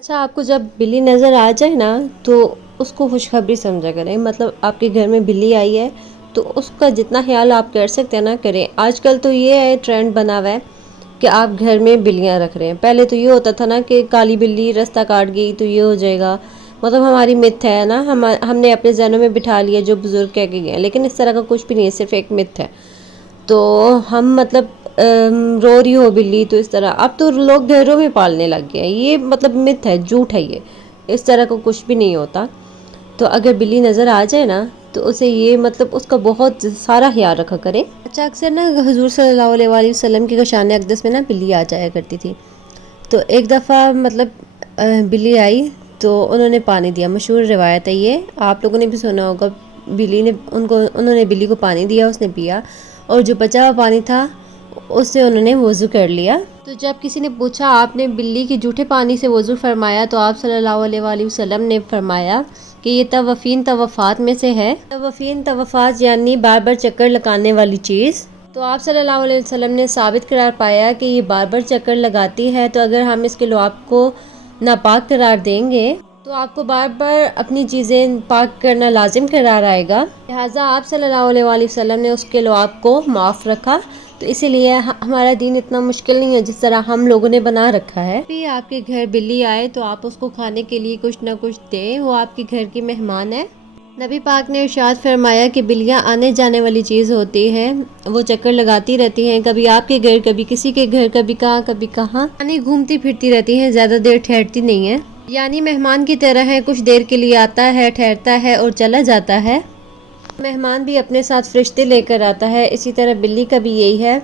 اچھا، آپ کو جب بلی نظر آ جائے نا تو اس کو خوشخبری سمجھا کریں. مطلب آپ کے گھر میں بلی آئی ہے تو اس کا جتنا خیال آپ کر سکتے ہیں نا کریں. آج کل تو یہ ہے ٹرینڈ بنا ہوا ہے کہ آپ گھر میں بلیاں رکھ رہے ہیں. پہلے تو یہ ہوتا تھا نا کہ کالی بلی رستہ کاٹ گئی تو یہ ہو جائے گا. مطلب ہماری مت ہے نا، ہم نے اپنے ذہنوں میں بٹھا لیا جو بزرگ کہہ کے گئے ہیں، لیکن اس طرح کا کچھ بھی نہیں ہے، صرف ایک مت ہے. تو ہم مطلب رو رہی ہو بلی تو اس طرح اب تو لوگ گھروں میں پالنے لگ گئے ہیں. یہ مطلب مت ہے، جھوٹ ہے. یہ اس طرح کا کچھ بھی نہیں ہوتا. تو اگر بلی نظر آ جائے نا تو اسے یہ مطلب اس کا بہت سارا خیال رکھا کرے. اچھا، اکثر نا حضور صلی اللہ علیہ وآلہ وسلم کی شان اقدس میں نا بلی آ جایا کرتی تھی. تو ایک دفعہ مطلب بلی آئی تو انہوں نے پانی دیا. مشہور روایت ہے یہ، آپ لوگوں نے بھی سنا ہوگا. انہوں نے بلی کو پانی دیا، اس نے پیا، اور جو بچا ہوا پانی تھا اس سے انہوں نے وضو کر لیا. تو جب کسی نے پوچھا آپ نے بلی کے جھوٹے پانی سے وضو فرمایا تو آپ صلی اللہ علیہ وآلہ وسلم نے فرمایا کہ یہ طوافین طوافات میں سے ہے. طوافین طوافات یعنی بار بار چکر لگانے والی چیز. تو آپ صلی اللہ علیہ وسلم نے ثابت قرار پایا کہ یہ بار بار چکر لگاتی ہے، تو اگر ہم اس کے لعاب کو ناپاک قرار دیں گے تو آپ کو بار بار اپنی چیزیں پاک کرنا لازم قرار آئے گا. لہٰذا آپ صلی اللہ علیہ وآلہ وسلم نے اس کے لعاب کو معاف رکھا. تو اسی لیے ہمارا دین اتنا مشکل نہیں ہے جس طرح ہم لوگوں نے بنا رکھا ہے. بھی آپ کے گھر بلی آئے تو آپ اس کو کھانے کے لیے کچھ نہ کچھ دیں، وہ آپ کے گھر کی مہمان ہے. نبی پاک نے ارشاد فرمایا کہ بلیاں آنے جانے والی چیز ہوتی ہیں، وہ چکر لگاتی رہتی ہیں، کبھی آپ کے گھر، کبھی کسی کے گھر، کبھی کہاں کبھی کہاں، یعنی گھومتی پھرتی رہتی ہیں، زیادہ دیر ٹھہرتی نہیں ہیں. یعنی مہمان کی طرح ہے، کچھ دیر کے لیے آتا ہے، ٹھہرتا ہے اور چلا جاتا ہے. مہمان بھی اپنے ساتھ فرشتے لے کر آتا ہے. اسی طرح بلی کا بھی یہی ہے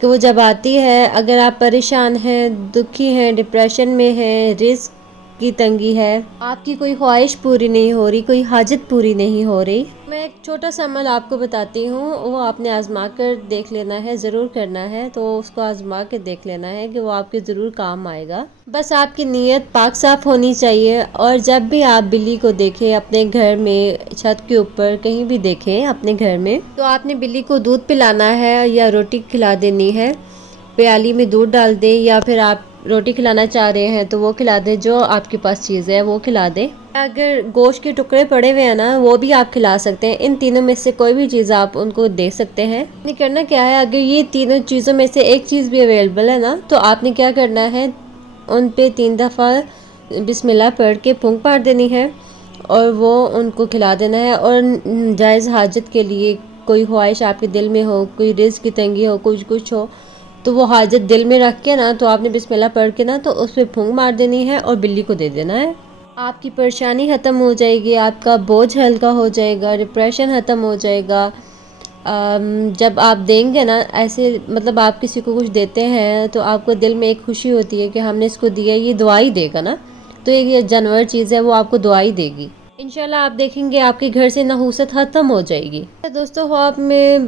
کہ وہ جب آتی ہے، اگر آپ پریشان ہیں، دکھی ہیں، ڈپریشن میں ہیں، رزق کی تنگی ہے، آپ کی کوئی خواہش پوری نہیں ہو رہی، کوئی حاجت پوری نہیں ہو رہی، میں ایک چھوٹا سا عمل آپ کو بتاتی ہوں، وہ آپ نے آزما کر دیکھ لینا ہے، ضرور کرنا ہے. تو اس کو آزما کے دیکھ لینا ہے کہ وہ آپ کے ضرور کام آئے گا. بس آپ کی نیت پاک صاف ہونی چاہیے. اور جب بھی آپ بلی کو دیکھیں اپنے گھر میں، چھت کے اوپر، کہیں بھی دیکھیں اپنے گھر میں، تو آپ نے بلی کو دودھ پلانا ہے یا روٹی کھلا دینی ہے. پیالی میں دودھ ڈال دیں، یا پھر آپ روٹی کھلانا چاہ رہے ہیں تو وہ کھلا دیں، جو آپ کے پاس چیز ہے وہ کھلا دیں. اگر گوشت کے ٹکڑے پڑے ہوئے ہیں نا وہ بھی آپ کھلا سکتے ہیں. ان تینوں میں سے کوئی بھی چیز آپ ان کو دے سکتے ہیں. آپ نے کرنا کیا ہے، اگر یہ تینوں چیزوں میں سے ایک چیز بھی اویلیبل ہے نا تو آپ نے کیا کرنا ہے، ان پہ 3 دفعہ بسم اللہ پڑھ کے پھونک مار دینی ہے اور وہ ان کو کھلا دینا ہے. اور جائز حاجت کے لیے کوئی خواہش آپ کے دل میں ہو، کوئی رزق کی تنگی ہو، کچھ ہو، تو وہ حاجت دل میں رکھ کے نا تو آپ نے بسم اللہ پڑھ کے نا تو اس پہ پھونک مار دینی ہے اور بلی کو دے دینا ہے. آپ کی پریشانی ختم ہو جائے گی، آپ کا بوجھ ہلکا ہو جائے گا، ڈپریشن ختم ہو جائے گا. جب آپ دیں گے نا ایسے، مطلب آپ کسی کو کچھ دیتے ہیں تو آپ کو دل میں ایک خوشی ہوتی ہے کہ ہم نے اس کو دیا، یہ دعا ہی دے گا نا. تو یہ جانور چیز ہے، وہ آپ کو دعا ہی دے گی. انشاءاللہ آپ دیکھیں گے آپ کے گھر سے نحوست ختم ہو جائے گی. دوستو، خواب میں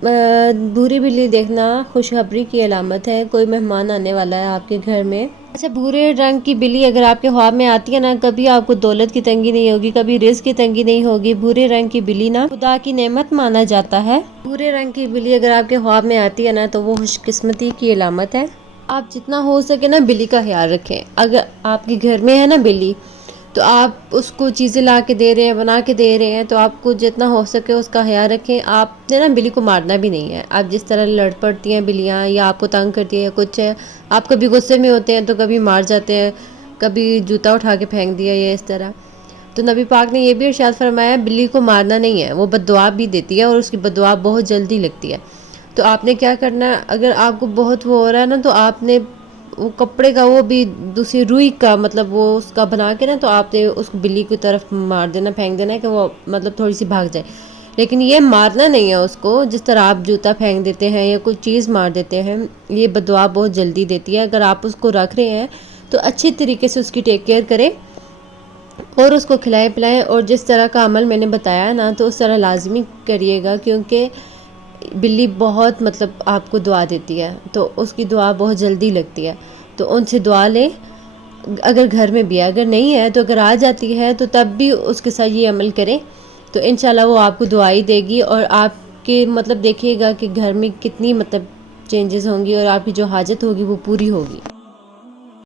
بھوری بلی دیکھنا خوشخبری کی علامت ہے. کوئی مہمان آنے والا ہے آپ کے گھر میں. اچھا، بھورے رنگ کی بلی اگر آپ کے خواب میں آتی ہے نا، کبھی آپ کو دولت کی تنگی نہیں ہوگی، کبھی رزق کی تنگی نہیں ہوگی. بھورے رنگ کی بلی نا خدا کی نعمت مانا جاتا ہے. بھورے رنگ کی بلی اگر آپ کے خواب میں آتی ہے نا تو وہ خوش قسمتی کی علامت ہے. آپ جتنا ہو سکے نا بلی کا خیال رکھیں. اگر آپ کے گھر میں ہے نا بلی تو آپ اس کو چیزیں لا کے دے رہے ہیں، بنا کے دے رہے ہیں، تو آپ کو جتنا ہو سکے اس کا خیال رکھیں. آپ نے نا بلی کو مارنا بھی نہیں ہے. آپ جس طرح لڑ پڑتی ہیں بلیاں یا آپ کو تنگ کرتی ہیں کچھ ہے، آپ کبھی غصے میں ہوتے ہیں تو کبھی مار جاتے ہیں، کبھی جوتا اٹھا کے پھینک دیا یا اس طرح. تو نبی پاک نے یہ بھی ارشاد فرمایا بلی کو مارنا نہیں ہے، وہ بد دعا بھی دیتی ہے اور اس کی بد دعا بہت جلدی لگتی ہے. تو آپ نے کیا کرنا ہے، اگر آپ کو بہت وہ ہو رہا ہے نا تو آپ نے وہ کپڑے کا، وہ بھی دوسری روئی کا، مطلب وہ اس کا بنا کے نا تو آپ نے اس کو بلی کی طرف مار دینا، پھینک دینا کہ وہ مطلب تھوڑی سی بھاگ جائے. لیکن یہ مارنا نہیں ہے اس کو، جس طرح آپ جوتا پھینک دیتے ہیں یا کوئی چیز مار دیتے ہیں. یہ بد دعا بہت جلدی دیتی ہے. اگر آپ اس کو رکھ رہے ہیں تو اچھی طریقے سے اس کی ٹیک کیئر کریں اور اس کو کھلائیں پلائیں. اور جس طرح کا عمل میں نے بتایا نا تو اس طرح لازمی کریے گا، کیونکہ بلی بہت مطلب آپ کو دعا دیتی ہے تو اس کی دعا بہت جلدی لگتی ہے. تو ان سے دعا لیں اگر گھر میں بھی ہے. اگر نہیں ہے تو اگر آ جاتی ہے تو تب بھی اس کے ساتھ یہ عمل کریں تو انشاءاللہ وہ آپ کو دعائی دے گی. اور آپ کے مطلب دیکھیے گا کہ گھر میں کتنی مطلب چینجز ہوں گی اور آپ کی جو حاجت ہوگی وہ پوری ہوگی.